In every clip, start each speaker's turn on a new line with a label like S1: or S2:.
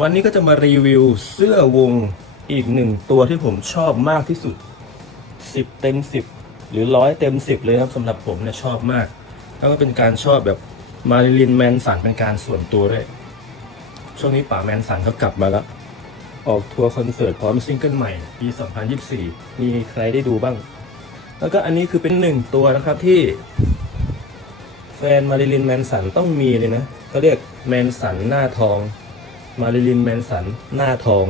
S1: วันนี้ก็จะมารีวิวเสื้อวงอีกหนึ่งตัวที่ผมชอบมากที่สุด 10 เต็ม 10 หรือร้อยเต็ม 10 เลยครับสำหรับผมเนี่ยชอบมาก แล้วก็เป็นการชอบแบบมาริลินแมนสันเป็นการส่วนตัวด้วย ช่วงนี้ป่าแมนสันเขากลับมาแล้ว ออกทัวร์คอนเสิร์ตพร้อมซิงเกิลใหม่ ปี 2024 มีใครได้ดูบ้าง แล้วก็อันนี้คือเป็นหนึ่งตัวนะครับที่แฟนมาริลินแมนสันต้องมีเลยนะเขาเรียกแมนสันหน้าทอง มาริลินแมนสัน หน้าทอง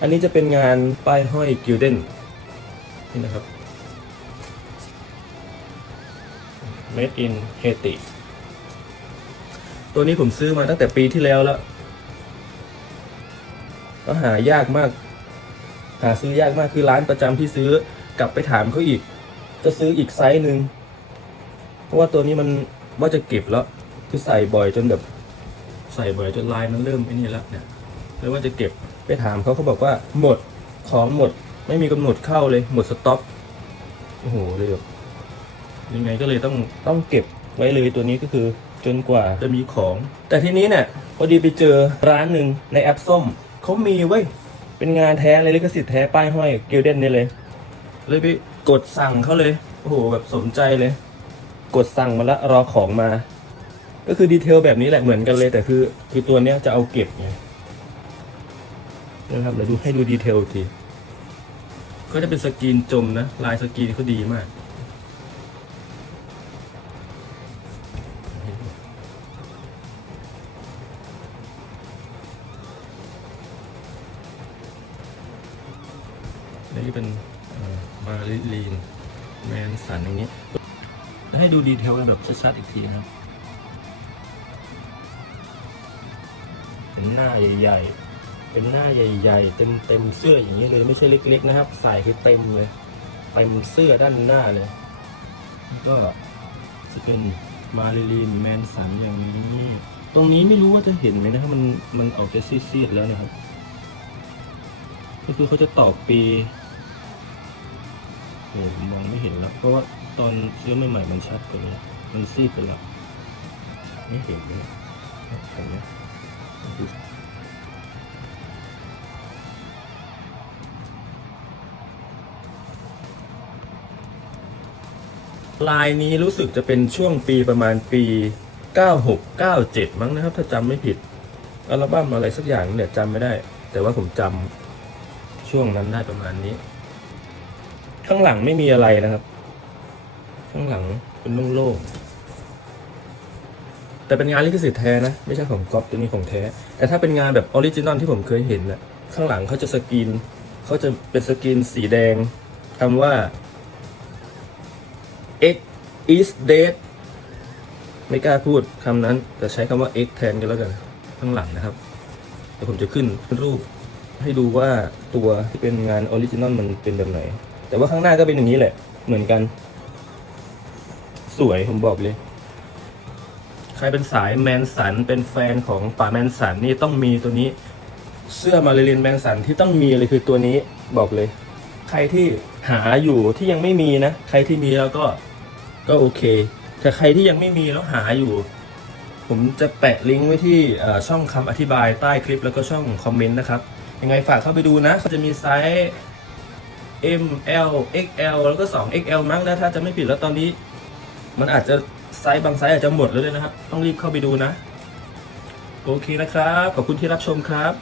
S1: อันนี้จะเป็นงานป้ายห้อยกิลเด้นนี่นะครับ Made in Haiti ตัวนี้ผมซื้อมาตั้งแต่ปีที่แล้วแล้ว ก็หายากมาก หาซื้อยากมากคือร้านประจำที่ซื้อกลับไปถามเขาอีก จะซื้ออีกไซส์หนึ่ง เพราะว่าตัวนี้มันว่าจะเก็บแล้ว คือใส่บ่อยจนแบบ ใส่บ่อยจนลายมันเริ่มไอ้นี่แล้วเนี่ยแล้วว่าจะเก็บไปถามเขาเขาบอกว่าหมดของหมดไม่มีกำหนดเข้าเลยหมดสต็อกโอ้โหเลยแบบยังไงก็เลยต้องต้องเก็บไว้เลยตัวนี้ก็คือจนกว่าจะมีของ แต่ทีนี้เนี่ยพอดีไปเจอร้านหนึ่งในแอปส้มเขามีเว้ยเป็นงานแท้เลยลิขสิทธิ์แท้ป้ายห้อยเกลเด้นนี่เลย เลยไปกดสั่งเขาเลย โอ้โหแบบสนใจเลย กดสั่งมาละรอของมา ก็คือดีเทลแบบนี้แหละเหมือนกันเลย แต่คือคือตัวเนี้ยจะเอาเก็บไงนะครับเดี๋ยวดูให้ดูดีเทลอีกทีก็จะเป็นสกรีนจมนะ ลายสกรีนเขาดีมาก นี่เป็นมาริลีน แมนสันอย่างนี้ ให้ดูดีเทลกันแบบชัดๆอีกทีนะครับ เป็นหน้าใหญ่ ๆ เป็นหน้าใหญ่ ๆ เต็มเต็มเสื้ออย่างนี้เลยไม่ใช่เล็ก ๆ นะครับ ใส่คือเต็มเลยเต็มเสื้อด้านหน้าเลยก็จะเป็นมาริลีนแมนสันอย่างนี้ ตรงนี้ไม่รู้ว่าจะเห็นไหมนะครับมันมันออกจะซีดๆแล้วนะครับ ก็คือเขาจะตอกปีโอ้มองไม่เห็นแล้ว เพราะว่าตอนซื้อใหม่ๆมันชัดกว่านี้มันซีดไปแล้วไม่เห็นเลยเห็นไหม ลายนี้รู้สึกจะเป็นช่วงปีประมาณปี 96 97 มั้งนะครับ ถ้าจำไม่ผิด อัลบั้มอะไรสักอย่างเนี่ยจำไม่ได้ แต่ว่าผมจำช่วงนั้นได้ประมาณนี้ ข้างหลังไม่มีอะไรนะครับ ข้างหลังเป็นโล่งๆ แต่เป็นงานลิขสิทธิ์แท้นะ ไม่ใช่ของก๊อปตัวนี้ของแท้ แต่ถ้าเป็นงานแบบออริจินอลที่ผมเคยเห็นนะข้างหลังเขาจะสกรีนเขาจะเป็นสกรีนสีแดงคำว่า X is dead ไม่กล้าพูดคำนั้น แต่ใช้คำว่า X แทนกันแล้วกันข้างหลังนะครับเดี๋ยวผมจะขึ้นรูปให้ดูว่าตัวที่เป็นงานออริจินอลมันเป็นแบบไหน แต่ว่าข้างหน้าก็เป็นอย่างนี้แหละ เหมือนกัน สวยผมบอกเลย ครเป็นสายแมนสันเป็นแฟนของป่าแมนสันนี่ต้องมีตัวนี้ เสื้อมาริลินแมนสันที่ต้องมีเลยคือตัวนี้บอกเลย ใครที่หาอยู่ที่ยังไม่มีนะ ใครที่มีแล้วก็ก็โอเคแต่ใครที่ยังไม่มีแล้วหาอยู่ ผมจะแปะลิงก์ไว้ที่ช่องคำอธิบายใต้คลิปแล้วก็ช่องคอมเมนต์นะครับยังไงฝากเข้าไปดูนะเขาจะมีไซส์ M L XL แล้วก็ 2 XL มั้งนะถ้าจะไม่ผิดแล้วตอนนี้ มันอาจจะ ไซส์บางไซส์อาจจะหมดแล้วด้วยนะครับ ต้องรีบเข้าไปดูนะ โอเคนะครับ ขอบคุณที่รับชมครับ